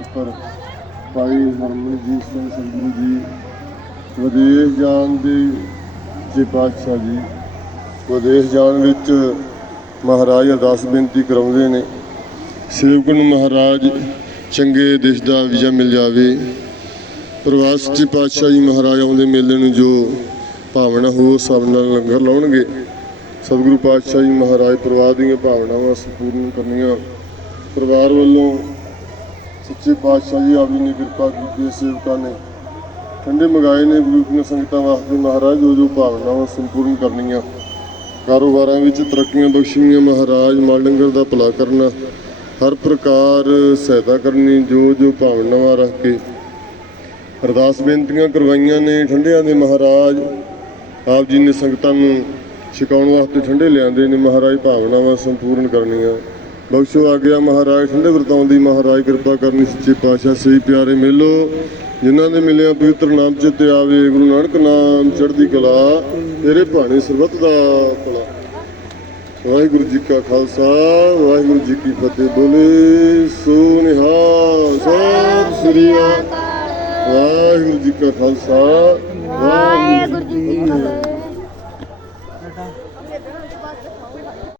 ਉੱਪਰ ਭਾਈ ਹਰਮਨਜੀਤ ਸਿੰਘ ਸੰਧੂ ਜੀ, ਵਿਦੇਸ਼ ਜਾਣ ਦੇ ਜੇ ਪਾਤਸ਼ਾਹ ਜੀ, ਵਿਦੇਸ਼ ਜਾਣ ਵਿੱਚ ਮਹਾਰਾਜ ਅਰਦਾਸ ਬੇਨਤੀ ਕਰਾਉਂਦੇ ਨੇ। ਸੇਵਕ ਨੂੰ ਮਹਾਰਾਜ, ਚੰਗੇ ਦੇਸ਼ ਦਾ ਵੀਜ਼ਾ ਮਿਲ ਜਾਵੇ। ਪ੍ਰਵਾਸ ਚ ਪਾਤਸ਼ਾਹ ਜੀ ਮਹਾਰਾਜ ਆਉਂਦੇ ਮੇਲੇ ਨੂੰ ਜੋ ਭਾਵਨਾ ਹੋ ਸਭ ਨਾਲ ਲੰਗਰ ਲਾਉਣਗੇ। ਸਤਿਗੁਰੂ ਪਾਤਸ਼ਾਹ ਜੀ ਮਹਾਰਾਜ ਪਰਿਵਾਰ ਦੀਆਂ ਭਾਵਨਾਵਾਂ ਸੰਪੂਰਨ ਕਰਨੀਆਂ। ਪਰਿਵਾਰ ਵੱਲੋਂ ਸੱਚੇ ਪਾਤਸ਼ਾਹ ਜੀ, ਆਪ ਜੀ ਨੇ ਕਿਰਪਾ ਕੀਤੀ ਸੇਵਕਾਂ ਨੇ। ਠੰਡੇ ਮੰਗਾਏ ਨੇ ਗੁਰੂ ਸੰਗਤਾਂ ਵਾਸਤੇ। ਮਹਾਰਾਜ ਜੋ ਜੋ ਭਾਵਨਾਵਾਂ ਸੰਪੂਰਨ ਕਰਨੀਆਂ। ਕਾਰੋਬਾਰਾਂ ਵਿੱਚ ਤਰੱਕੀਆਂ ਬਖਸ਼ਣੀਆਂ। ਮਹਾਰਾਜ, ਮਾਲ ਡੰਗਰ ਦਾ ਭਲਾ ਕਰਨਾ। ਹਰ ਪ੍ਰਕਾਰ ਸਹਾਇਤਾ ਕਰਨੀ, ਜੋ ਜੋ ਭਾਵਨਾਵਾਂ ਰੱਖ ਕੇ। ਅਰਦਾਸ ਬੇਨਤੀਆਂ ਕਰਵਾਈਆਂ ਨੇ ਠੰਡਿਆਂ ਦੇ ਮਹਾਰਾਜ। ਆਪ ਜੀ ਨੇ ਸੰਗਤਾਂ ਨੂੰ ਛਕਾਉਣ ਵਾਸਤੇ ਠੰਡੇ ਲਿਆਂਦੇ ਨੇ। ਮਹਾਰਾਜ, ਭਾਵਨਾਵਾਂ ਸੰਪੂਰਨ ਕਰਨੀਆਂ। ਬਖਸ਼ੋ ਆਗਿਆ ਮਹਾਰਾਜ, ਠੰਡੇ ਵਰਤਾਉਣ ਦੀ ਮਹਾਰਾਜ ਕਿਰਪਾ ਕਰਨੀ ਸੱਚੇ ਪਾਤਸ਼ਾਹ, ਸਹੀ ਪਿਆਰੇ ਮਿਲੋ, ਜਿਨ੍ਹਾਂ ਦੇ ਮਿਲਿਆ ਪਵਿੱਤਰ ਨਾਮ ਚਿੱਤੇ ਆਵੇ ਗੁਰੂ ਨਾਨਕ ਨਾਮ ਚੜ੍ਹਦੀ ਕਲਾ, ਤੇਰੇ ਭਾਣੇ ਸਰਬਤ ਦਾ ਭਲਾ। ਵਾਹਿਗੁਰੂ ਜੀ ਕਾ ਖਾਲਸਾ, ਵਾਹਿਗੁਰੂ ਜੀ ਕੀ ਫਤਿਹ। ਬੋਲੇ ਸੋ ਨਿਹਾਲ, ਸਤਿ ਸ੍ਰੀ ਅਕਾਲ। ਵਾਹਿਗੁਰੂ ਜੀ ਕਾ ਖਾਲਸਾ, ਵਾਹਿਗੁਰੂ ਜੀ ਕੀ ਫਤਿਹ।